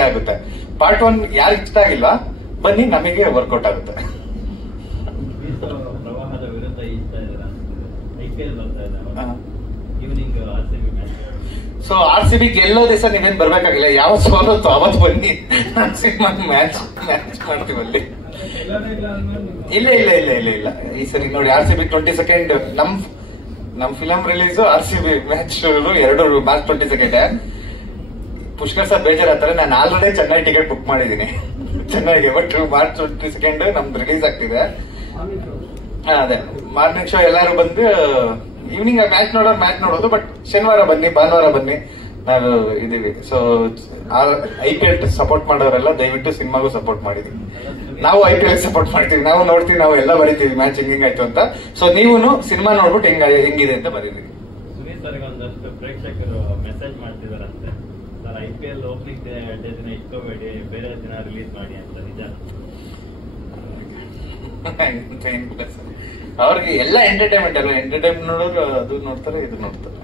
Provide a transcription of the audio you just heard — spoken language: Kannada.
ಓಕೆ ಆಗುತ್ತೆ. ಪಾರ್ಟ್ 1 ಯಾರಿಗೆ ಇಷ್ಟ ಆಗಿಲ್ವಾ ಬನ್ನಿ, ನಮಗೆ ವರ್ಕೌಟ್ ಆಗುತ್ತೆ. ಪ್ರವಾಹದ ವಿರುದ್ಧ IPL ಬರ್ತಾ ಇದೆ, evening RCB match. So RCB ಗೆಲ್ಲೋ ದಿವಸ ನೀವೇನ್ ಬರ್ಬೇಕಾಗಿಲ್ಲ, ಯಾವ ಸೋಲುತ್ತೋ ಅವತ್ತು ಬನ್ನಿ, ಮ್ಯಾಚ್ ಮಾಡ್ತೀವಿ ಅಲ್ಲಿ. ಇಲ್ಲ ಇಲ್ಲ ಇಲ್ಲ ಇಲ್ಲ ಇಲ್ಲ ಈ ಸರಿ ನೋಡಿ RCB 22nd ನಮ್ film release RCB match 2 March 22nd. Pushkar sir ಬೇಜಾರಾಗ್ತಾರೆ, ನಾನು ಆಲ್ರೆಡಿ ಚೆನ್ನೈ ಟಿಕೆಟ್ ಬುಕ್ ಮಾಡಿದೀನಿ ಚೆನ್ನೈಗೆ. ಬಟ್ ಮಾರ್ಚ್ 22nd ನಮ್ದು ರಿಲೀಸ್ ಆಗ್ತಿದೆ. ಅದೇ ಮಾರ್ನಿಂಗ್ ಶೋ ಎಲ್ಲಾರು ಬಂದು ಈವ್ನಿಂಗ್ ಮ್ಯಾಚ್ ನೋಡೋದು. ಬಟ್ ಶನಿವಾರ ಬನ್ನಿ, ಭಾನುವಾರ ಬನ್ನಿ, ನಾವು ಇದೀವಿ. ಸೊ IPL ಸಪೋರ್ಟ್ ಮಾಡೋರೆಲ್ಲ ದಯವಿಟ್ಟು ಸಿನಿಮಾಗೂ ಸಪೋರ್ಟ್ ಮಾಡಿದೀವಿ. ನಾವು IPL ಸಪೋರ್ಟ್ ಮಾಡ್ತೀವಿ, ನಾವು ನೋಡ್ತೀವಿ, ನಾವು ಎಲ್ಲ ಬರೀತೀವಿ ಮ್ಯಾಚ್ ಹಿಂಗಾಯ್ತು ಅಂತ. ಸೊ ನೀವು ಸಿನಿಮಾ ನೋಡ್ಬಿಟ್ಟು ಹೆಂಗಿದೆ ಅಂತ ಬರೀತೀವಿ. ಸುನೀಲ್ ಸರ್ಗೆ ಒಂದಷ್ಟು ಪ್ರೇಕ್ಷಕರು ಮೆಸೇಜ್ ಮಾಡ್ತಿದಾರಂತೆ, ಸರ್ IPL ಓಪನಿಂಗ್ ಡೇ ದಿನ ಇಟ್ಕೋಬೇಡಿ, ಬೇರೆ ದಿನ ರಿಲೀಸ್ ಮಾಡಿ ಅಂತ. ನಿಜ? ಅವ್ರಿಗೆ ಎಲ್ಲ ಎಂಟರ್ಟೈನ್ಮೆಂಟ್ ಅಲ್ವಾ, ಎಂಟರ್ಟೈನ್ಮೆಂಟ್ ನೋಡೋರು ಅದು ನೋಡ್ತಾರೆ, ಇದು ನೋಡ್ತಾರೆ.